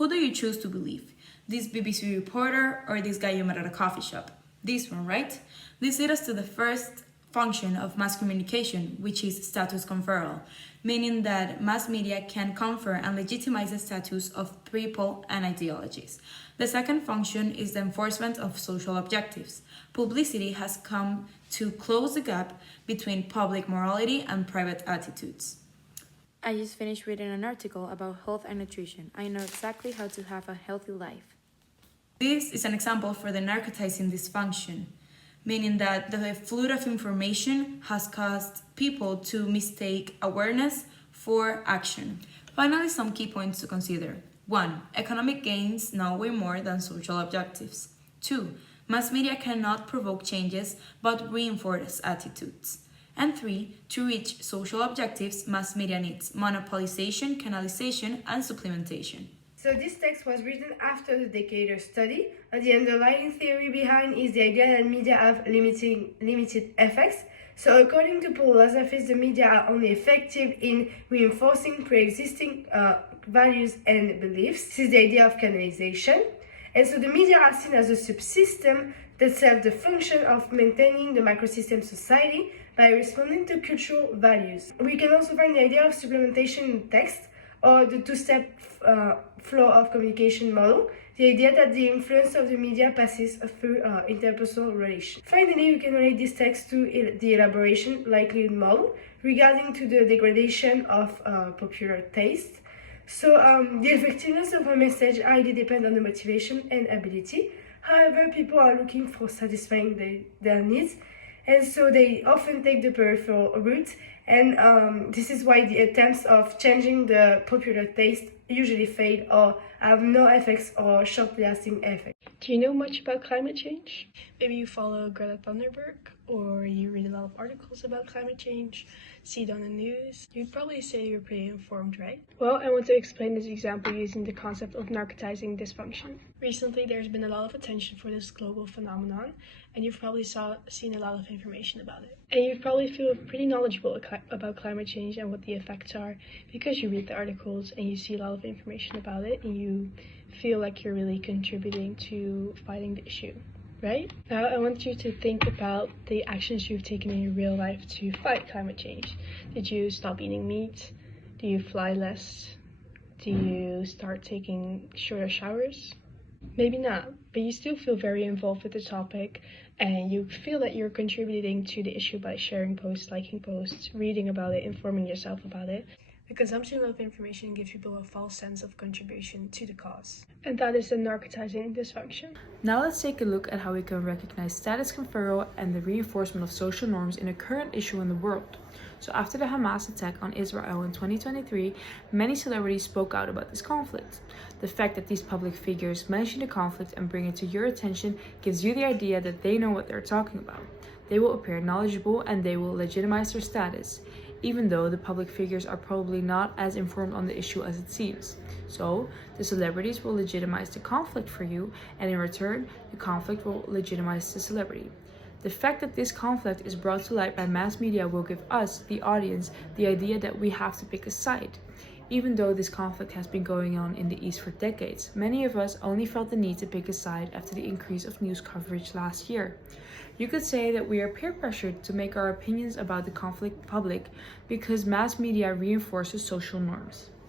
Who do you choose to believe? This BBC reporter or this guy you met at a coffee shop? This one, right? This leads us to the first function of mass communication, which is status conferral, meaning that mass media can confer and legitimize the status of people and ideologies. The second function is the enforcement of social objectives. Publicity has come to close the gap between public morality and private attitudes. I just finished reading an article about health and nutrition. I know exactly how to have a healthy life. This is an example for the narcotizing dysfunction, meaning that the flood of information has caused people to mistake awareness for action. Finally, some key points to consider. 1. Economic gains now weigh more than social objectives. 2. Mass media cannot provoke changes but reinforce attitudes. And 3. To reach social objectives, mass media needs monopolization, canalization, and supplementation. So this text was written after the Decatur study, and the underlying theory behind is the idea that media have limited effects. So according to Paul Lazarus, the media are only effective in reinforcing pre-existing values and beliefs. This is the idea of canalization. And so the media are seen as a subsystem that serves the function of maintaining the microsystem society by responding to cultural values. We can also find the idea of supplementation in text, or the two-step flow of communication model, the idea that the influence of the media passes through interpersonal relations. Finally, we can relate this text to the elaboration likelihood model regarding to the degradation of popular taste. So the effectiveness of a message highly depends on the motivation and ability. However, people are looking for satisfying their needs, and so they often take the peripheral route, and this is why the attempts of changing the popular taste usually fail or have no effects or short-lasting effects. Do you know much about climate change? Maybe you follow Greta Thunberg, or you read a lot of articles about climate change, see it on the news. You'd probably say you're pretty informed, right? Well, I want to explain this example using the concept of narcotizing dysfunction. Recently, there's been a lot of attention for this global phenomenon, and you've probably seen a lot of information about it. And you probably feel pretty knowledgeable about climate change and what the effects are because you read the articles and you see a lot of information about it, and you feel like you're really contributing to fighting the issue, right? Now, I want you to think about the actions you've taken in your real life to fight climate change. Did you stop eating meat? Do you fly less? Do you start taking shorter showers? Maybe not, but you still feel very involved with the topic, and you feel that you're contributing to the issue by sharing posts, liking posts, reading about it, informing yourself about it. The consumption of information gives people a false sense of contribution to the cause. And that is the narcotizing dysfunction. Now let's take a look at how we can recognize status conferral and the reinforcement of social norms in a current issue in the world. So after the Hamas attack on Israel in 2023, many celebrities spoke out about this conflict. The fact that these public figures mention the conflict and bring it to your attention gives you the idea that they know what they're talking about. They will appear knowledgeable and they will legitimize their status, even though the public figures are probably not as informed on the issue as it seems. So, the celebrities will legitimize the conflict for you, and in return, the conflict will legitimize the celebrity. The fact that this conflict is brought to light by mass media will give us, the audience, the idea that we have to pick a side. Even though this conflict has been going on in the East for decades, many of us only felt the need to pick a side after the increase of news coverage last year. You could say that we are peer pressured to make our opinions about the conflict public because mass media reinforces social norms.